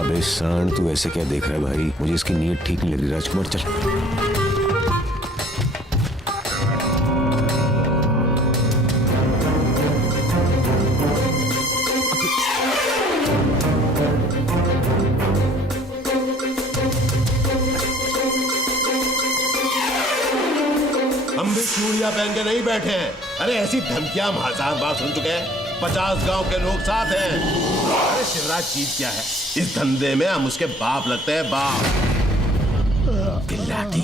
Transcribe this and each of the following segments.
अबे सांड, तू ऐसे क्या देख रहा है भाई? मुझे इसकी नीयत ठीक नहीं लग रही। राजकुमार चल। हम भी चूड़ियां पहन के नहीं बैठे हैं। अरे ऐसी धमकियां हम 1000 बार सुन चुके हैं। 50 गांव के लोग साथ हैं। अरे शिवराज चीज क्या है? इस धंधे में हम उसके बाप लगते हैं, बाप। बिल्लाटी।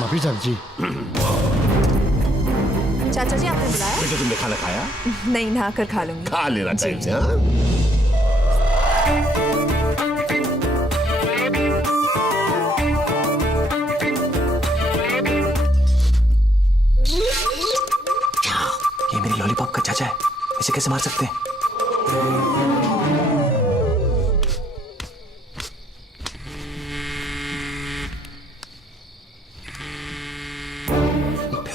माफी साहब जी। चाचा जी आपने बुलाया? बेटा तुमने खाना खाया? नहीं, नहा कर खा लूंगी। खा लेना टाइम से। हाँ ये मेरी लॉलीपॉप का चाचा है, इसे कैसे मार सकते हैं?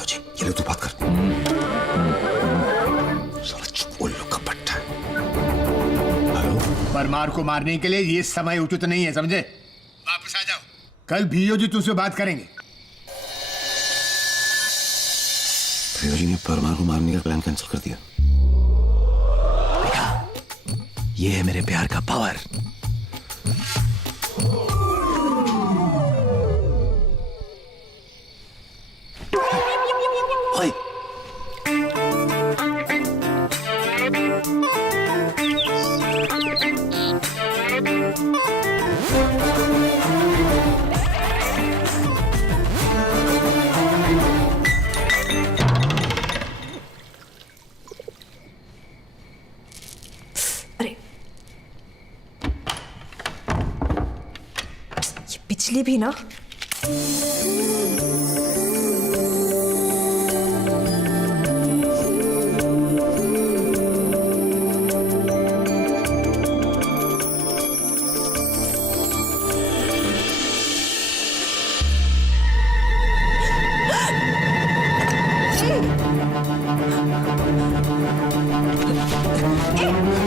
जी, ये ले तू बात कर। साला चुप उल्लू का पट्टा। हेलो? परमार को मारने के लिए ये समय उचित नहीं है, समझे? वापस आ जाओ, कल भीओ जी तुझसे बात करेंगे। भैया जी ने परमार को मारने का प्लान कैंसिल कर दिया। देखा, ये है मेरे प्यार का पावर। ओए, अरे ये बिजली भी ना।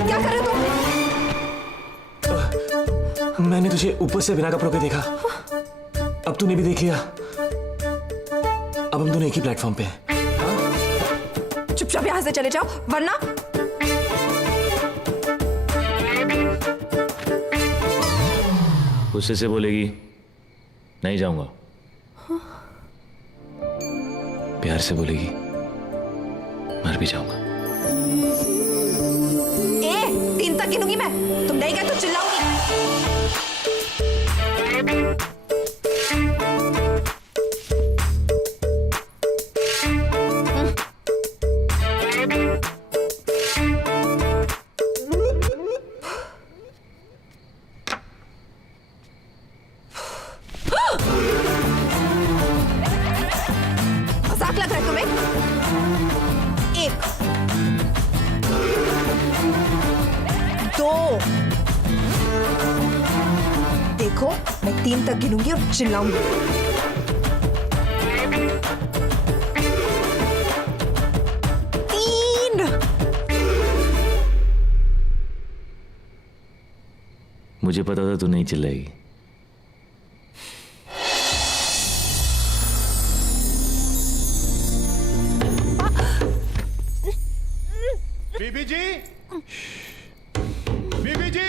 क्या कर रहे तुम? मैंने तुझे ऊपर से बिना कपड़ों के देखा, अब तूने भी देख लिया। अब हम दोनों एक ही प्लेटफॉर्म पे हैं। चुपचाप यहां से चले जाओ, वरना गुस्से से बोलेगी नहीं जाऊंगा, प्यार से बोलेगी मर भी जाऊंगा। 3 तक गिनूंगी मैं। तुम नहीं गए तो चिल्लाऊंगी। मजाक लग रहा है तुम्हें? 1 2 देखो, मैं 3 तक गिनूंगी और चिल्लाऊंगी। 3। मुझे पता था तू नहीं चिल्लाएगी। बीबी जी, बीबी जी,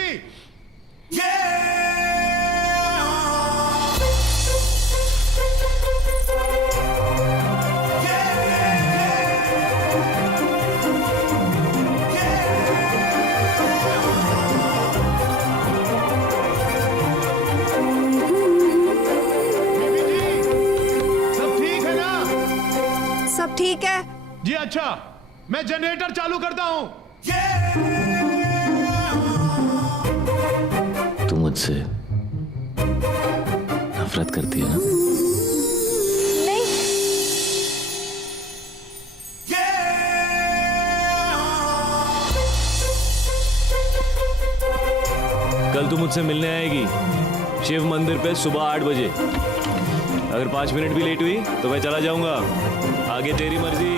सब ठीक है ना? सब ठीक है। जी अच्छा, मैं जनरेटर चालू करता हूँ। तू मुझसे नफरत करती है ना? नहीं, कल तू मुझसे मिलने आएगी शिव मंदिर पे सुबह 8 बजे। अगर 5 मिनट भी लेट हुई तो मैं चला जाऊंगा। आगे तेरी मर्जी।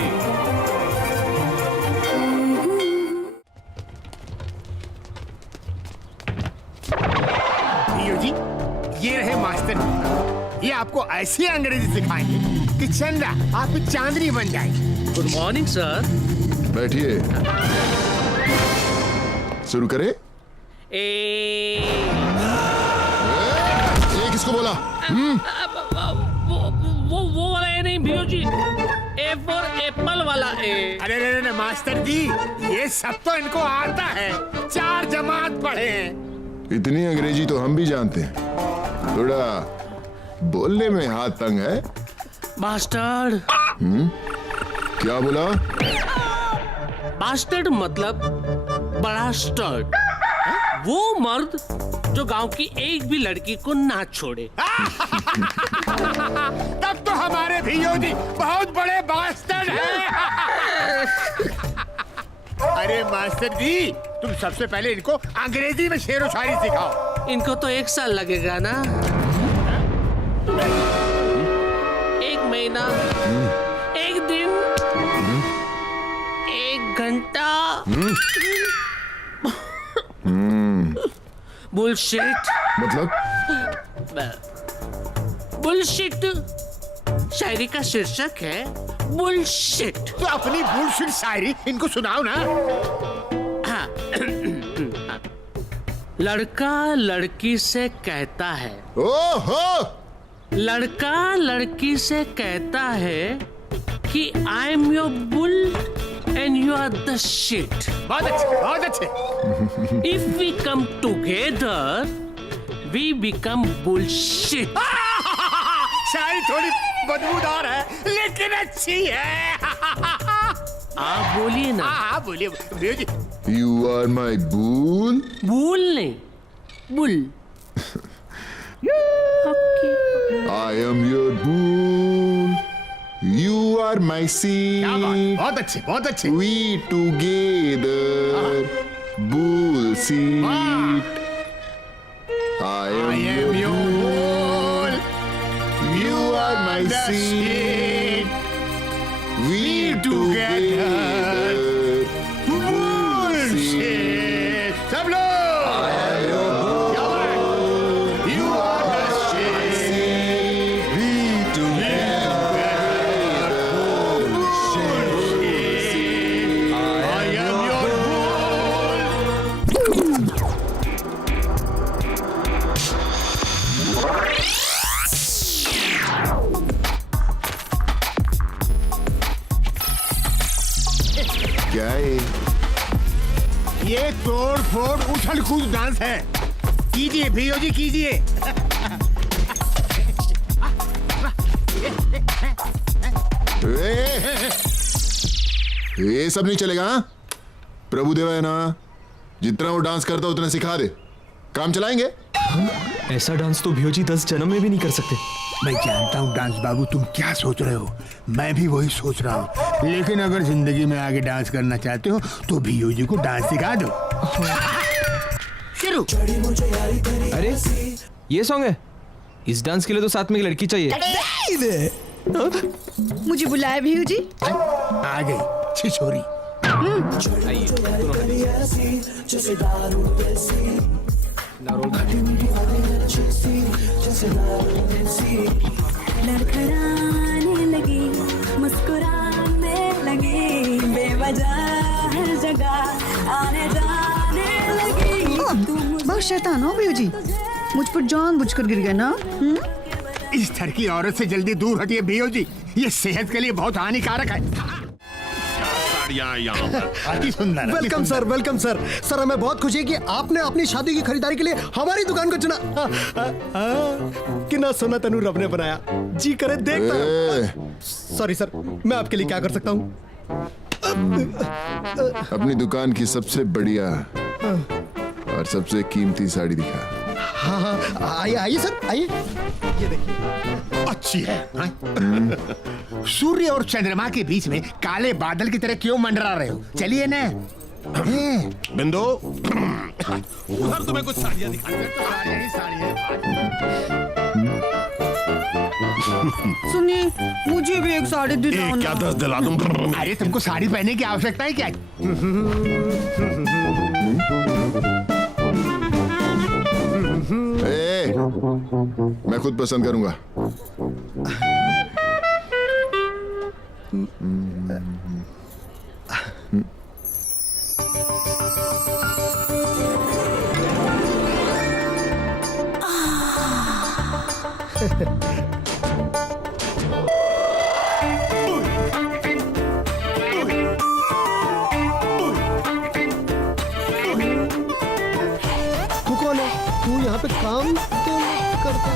आपको ऐसी अंग्रेजी सिखाएंगे कि चंदा आपकी चांदनी बन जाएगी। Good morning sir. बैठिए, शुरू करें। ये किसको बोला? वो वाला ए नहीं भैया जी, ए फॉर एप्पल वाला ए। अरे मास्टर जी, ये सब तो इनको आता है, 4 जमात पढ़े हैं। इतनी अंग्रेजी तो हम भी जानते हैं, थोड़ा बोलने में हाथ तंग है। बास्टर्ड। क्या बोला? बास्टर्ड मतलब बड़ा स्टर्ड, वो मर्द जो गांव की एक भी लड़की को ना छोड़े। तब तो हमारे भैया जी बहुत बड़े बास्टर्ड हैं। अरे मास्टर जी, तुम सबसे पहले इनको अंग्रेजी में शेर व शायरी सिखाओ। इनको तो 1 साल लगेगा ना। 1 महीना, 1 दिन, 1 घंटा। बुलशिट। मतलब? बुलशिट शायरी का शीर्षक है, बुलशिट। तो अपनी बुलशिट शायरी इनको सुनाओ ना। हाँ। लड़का लड़की से कहता है, ओहो! लड़का लड़की से कहता है कि I am your bull and you are the shit. बहुत अच्छे, बहुत अच्छे। If we come together we become bullshit. शायरी थोड़ी बदबूदार है लेकिन अच्छी है। आप बोलिए ना। हाँ बोलिए भैया जी। You are my bull. Bull नहीं, bull. I am your bull. You are my क्या बात, seat. बहुत अच्छे, बहुत अच्छे। We together bull seat. I I am am your your bull. You are my the seat. We together bull seat. bullshit. सब लोग। क्या बात? You are the shit. We together Bullshit. I am your bull. क्या है? ये तोड़ फोड़ उछल कूद डांस है। कीजिए भैया जी, कीजिए। ये सब नहीं चलेगा। हाँ? प्रभु देवा है ना, जितना वो डांस करता उतना सिखा दे, काम चलाएंगे। ऐसा डांस तो भियोजी 10 जन्म में भी नहीं कर सकते। मैं जानता हूँ डांस बाबू तुम क्या सोच रहे हो, मैं भी वही सोच रहा हूँ, लेकिन अगर जिंदगी में आगे डांस करना चाहते हो तो भैया जी को डांस सिखा दो। शुरू। अरे ये सॉन्ग है, इस डांस के लिए तो साथ में एक लड़की चाहिए। मुझे बुलाया भैया जी। आ गई छिछोरी। लड़खड़ाने लगी, मुस्कुराने लगी, बेवजह हर जगह आने जाने लगी। बहुत शैतान हो भैया जी, मुझ पर जानबूझकर गिर गए ना। इस तरह की औरत से जल्दी दूर हटिए भैया जी, ये सेहत के लिए बहुत हानिकारक है। अति सुंदर। Welcome sir, welcome sir. Sir हमें बहुत खुशी है कि आपने अपनी शादी की खरीदारी के लिए हमारी दुकान को चुना। कितना सोना तनु रब ने बनाया, जी करे देखता। सॉरी सर, मैं आपके लिए क्या कर सकता हूँ? अपनी दुकान की सबसे बढ़िया और सबसे कीमती साड़ी दिखा। हाँ हाँ, आइए आइए सर, आइए। ये देखिए, अच्छी है। सूर्य और चंद्रमा के बीच में काले बादल की तरह क्यों मंडरा रहे हो? चलिए ना। बिंदु, उधर तुम्हें कुछ साड़ियाँ दिखाई। सुनिए, मुझे भी एक साड़ी दिलाओ क्या ना। 10 दिला दूं? अरे तुमको साड़ी पहनने की आवश्यकता है क्या? मैं खुद पसंद करूंगा। तू कौन है? तू यहाँ पे काम क्यों करता?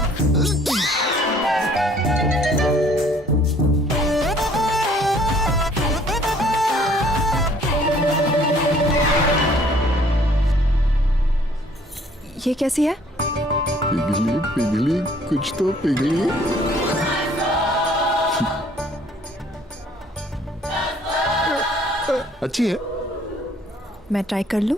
ये कैसी है? पिघली पिघली कुछ तो पिघली। अच्छी है। मैं ट्राई कर लूं?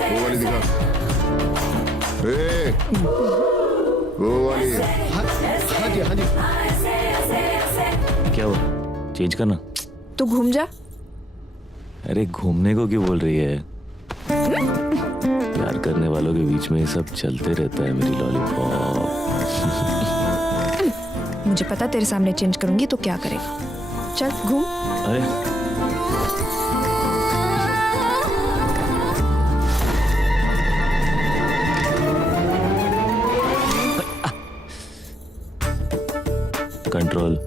वो वाली दिखा। वो वाली। हाँ जी हाँ जी। क्या हुआ, चेंज करना? तू घूम जा। अरे घूमने को क्यों बोल रही है? प्यार करने वालों के बीच में ये सब चलते रहता है मेरी लॉलीपॉप। मुझे पता तेरे सामने चेंज करूंगी तो क्या करेगा। चल घूम। अरे कंट्रोल।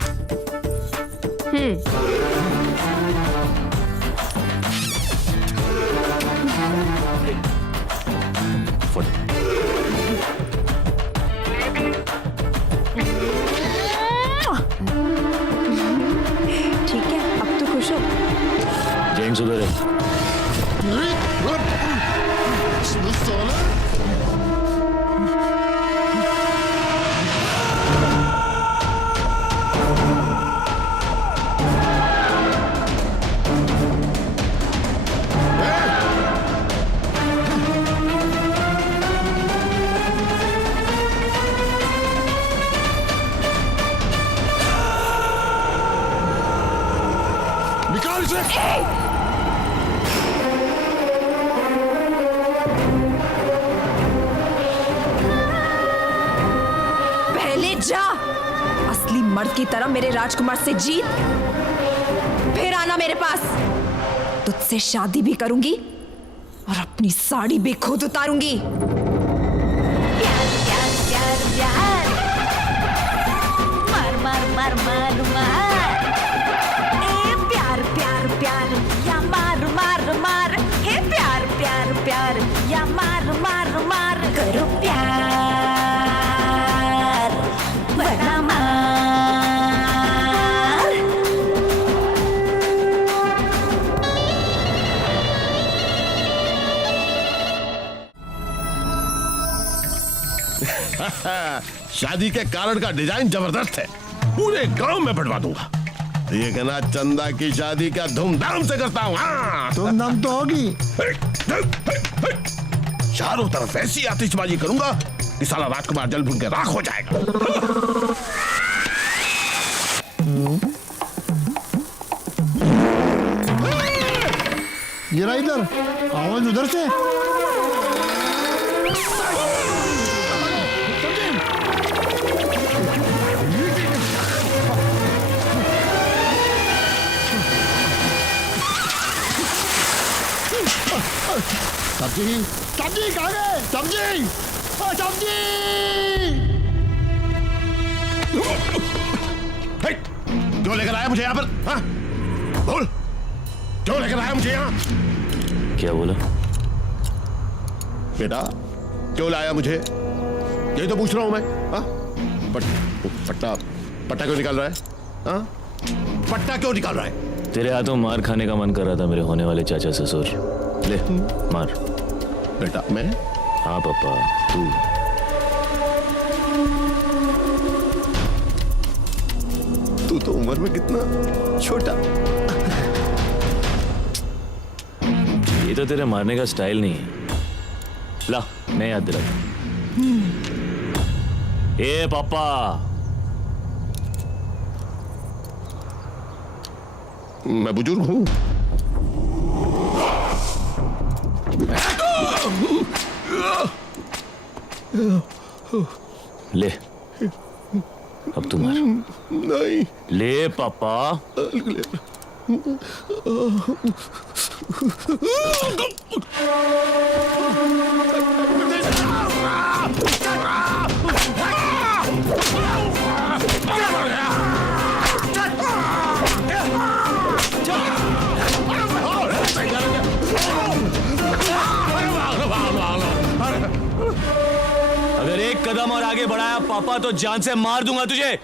ठीक है, अब तो खुश हो। जेंट्स उधर है। निकाल इसे। पहले जा, असली मर्द की तरह मेरे राजकुमार से जीत, फिर आना मेरे पास। तुझसे शादी भी करूंगी और अपनी साड़ी भी खुद उतारूंगी। प्यार प्यार प्यार प्यार मार मार मार मार मार ए प्यार प्यार प्यार या मार मार मार हे प्यार प्यार प्यार या मार मार मार करो प्यार वरना मार। शादी के कारण का डिजाइन जबरदस्त है, पूरे गांव में बढ़वा दूंगा। ये कहना चंदा की शादी क्या धूमधाम से करता हूँ। हाँ धूमधाम तो होगी। चारों तरफ ऐसी आतिशबाजी करूंगा कि साला राजकुमार जल भून के राख हो जाएगा। जरा इधर, आवाज उधर से। सब्जी सब्जी कहाँ गए? सब्जी सब्जी। क्यों लेकर आया मुझे यहाँ पर? हाँ? बोल, क्यों लेकर आया मुझे यहाँ? क्या बोला? बेटा क्यों लाया मुझे, यही तो पूछ रहा हूँ मैं। हाँ? पट्टा पट्टा क्यों निकाल रहा है? हाँ? पट्टा क्यों निकाल रहा है? तेरे हाथों मार खाने का मन कर रहा था मेरे होने वाले चाचा ससुर। ले मार। बेटा मैं? हाँ पापा तू। तू तो उम्र में कितना छोटा। ये तो तेरे मारने का स्टाइल नहीं है। ला मैं याद दिला। ए पापा, मैं बुजुर्ग हूं। ले अब तुम मार। नहीं। ले पापा। अगर एक कदम और आगे बढ़ाया पापा तो जान से मार दूंगा तुझे।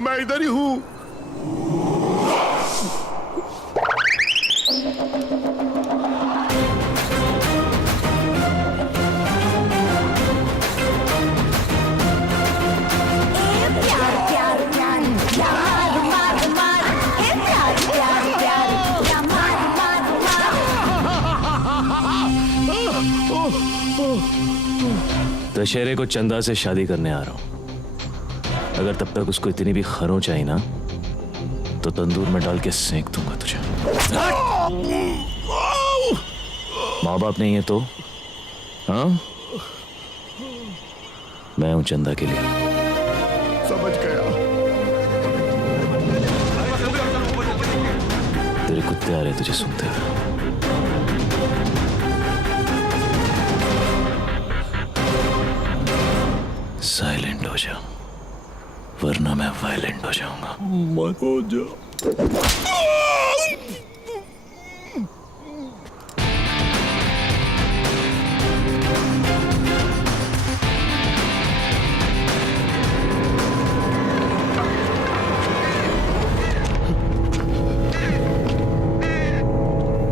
मैं इधर ही हूं। प्यार प्यार प्यार या मार मार मार हे प्यार प्यार प्यार या मार मार मार। दशहरे को चंदा से शादी करने आ रहा हूं। अगर तब तक उसको इतनी भी खरोंच आई ना तो तंदूर में डाल के सेंक दूंगा तुझे। माँ बाप नहीं है तो हाँ मैं हूं चंदा के लिए। समझ गया। तेरे कुत्ते आ रहे तुझे सुनते हुए। साइलेंट हो जा वरना मैं वायलेंट हो जाऊंगा। मत हो जा।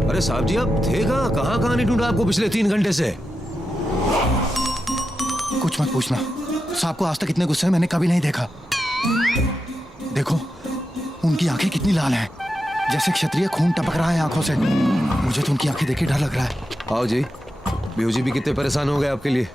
अरे साहब जी आप थे कहाँ नहीं ढूंढा आपको पिछले 3 घंटे से। कुछ मत पूछना, साहब को आज तक इतने गुस्से में मैंने कभी नहीं देखा। देखो उनकी आंखें कितनी लाल हैं, जैसे क्षत्रिय खून टपक रहा है आंखों से। मुझे तो उनकी आंखें देख के डर लग रहा है। आओ जी, बिहू जी भी कितने परेशान हो गए आपके लिए।